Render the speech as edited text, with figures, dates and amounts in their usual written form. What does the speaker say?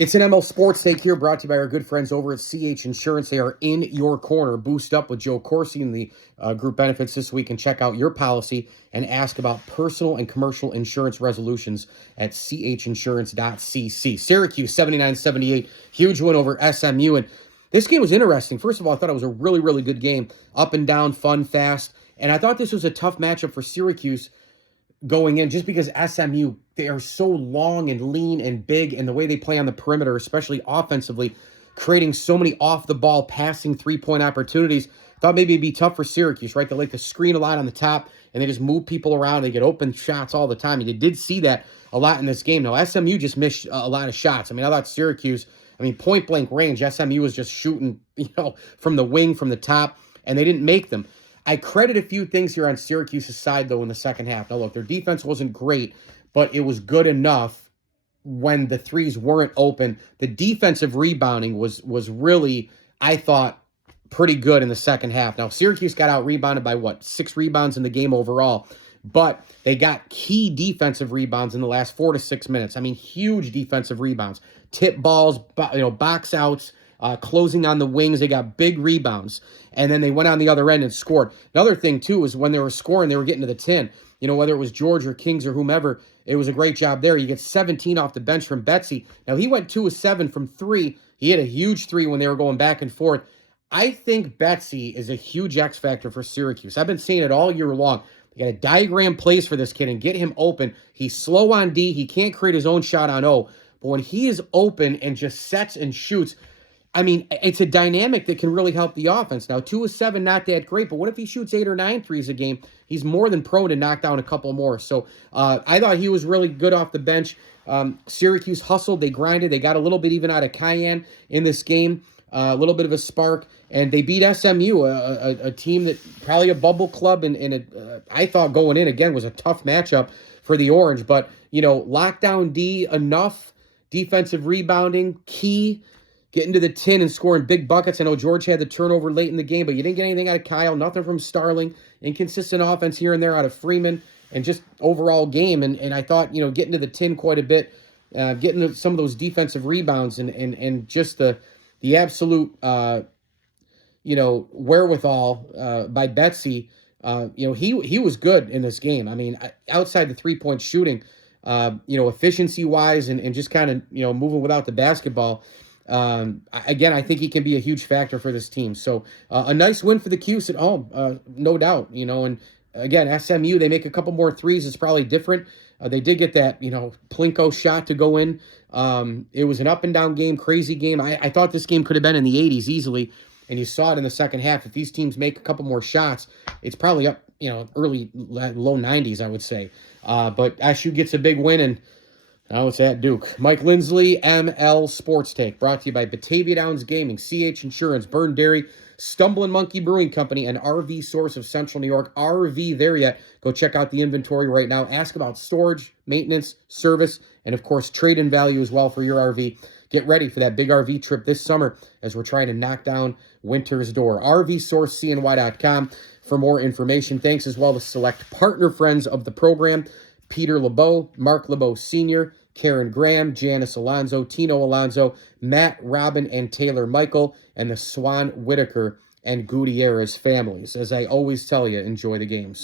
It's an ML Sports Take here, brought to you by our good friends over at CH Insurance. They are in your corner. Boost up with Joe Corsi and the group benefits this week and check out your policy and ask about personal and commercial insurance resolutions at chinsurance.cc. Syracuse 79-78, huge win over SMU. And this game was interesting. First of all, I thought it was a really, really good game. Up and down, fun, fast. And I thought this was a tough matchup for Syracuse going in, just because SMU, they are so long and lean and big, and the way they play on the perimeter, especially offensively, creating so many off-the-ball passing three-point opportunities. Thought maybe it'd be tough for Syracuse, right? They like to screen a lot on the top, and they just move people around. They get open shots all the time, and you did see that a lot in this game. Now, SMU just missed a lot of shots. I mean, I thought Syracuse, point-blank range, SMU was just shooting, from the wing, from the top, and they didn't make them. I credit a few things here on Syracuse's side, though, in the second half. Now, look, their defense wasn't great, but it was good enough when the threes weren't open. The defensive rebounding was really, I thought, pretty good in the second half. Now, Syracuse got out-rebounded by, 6 rebounds in the game overall, but they got key defensive rebounds in the last 4 to 6 minutes. I mean, huge defensive rebounds. Tip balls, box outs, closing on the wings. They got big rebounds. And then they went on the other end and scored. Another thing, too, is when they were scoring, they were getting to the 10. Whether it was George or Kings or whomever, it was a great job there. You get 17 off the bench from Betsy. Now, he went 2 of 7 from 3. He had a huge 3 when they were going back and forth. I think Betsy is a huge X factor for Syracuse. I've been saying it all year long. They got to diagram plays for this kid and get him open. He's slow on D. He can't create his own shot on O. But when he is open and just sets and shoots, it's a dynamic that can really help the offense. Now, 2 of 7, not that great, but what if he shoots 8 or 9 threes a game? He's more than prone to knock down a couple more. So I thought he was really good off the bench. Syracuse hustled. They grinded. They got a little bit even out of Cayenne in this game, a little bit of a spark, and they beat SMU, a team that probably a bubble club, and I thought going in, again, was a tough matchup for the Orange. But, lockdown D enough, defensive rebounding, key, getting to the 10 and scoring big buckets. I know George had the turnover late in the game, but you didn't get anything out of Kyle, nothing from Starling. Inconsistent offense here and there out of Freeman, and just overall game. And I thought, getting to the 10 quite a bit, getting to some of those defensive rebounds and just the absolute, wherewithal by Betsy. He was good in this game. Outside the three-point shooting, efficiency-wise and just kind of, moving without the basketball. Again, I think he can be a huge factor for this team. So a nice win for the Cuse at home, no doubt, and again, SMU, they make a couple more threes. It's probably different. They did get that, Plinko shot to go in. It was an up and down game, crazy game. I thought this game could have been in the 80s easily, and you saw it in the second half. If these teams make a couple more shots, it's probably up, early, low 90s, I would say. But SU gets a big win, and now it's at Duke. Mike Lindsley, ML Sports Take, brought to you by Batavia Downs Gaming, CH Insurance, Burn Dairy, Stumbling Monkey Brewing Company, and RV Source of Central New York. RV there yet? Go check out the inventory right now. Ask about storage, maintenance, service, and of course, trade-in value as well for your RV. Get ready for that big RV trip this summer as we're trying to knock down winter's door. RVSourceCNY.com for more information. Thanks as well to select partner friends of the program: Peter LeBeau, Mark LeBeau Sr., Karen Graham, Janice Alonzo, Tino Alonzo, Matt, Robin, and Taylor Michael, and the Swan Whitaker and Gutierrez families. As I always tell you, enjoy the games.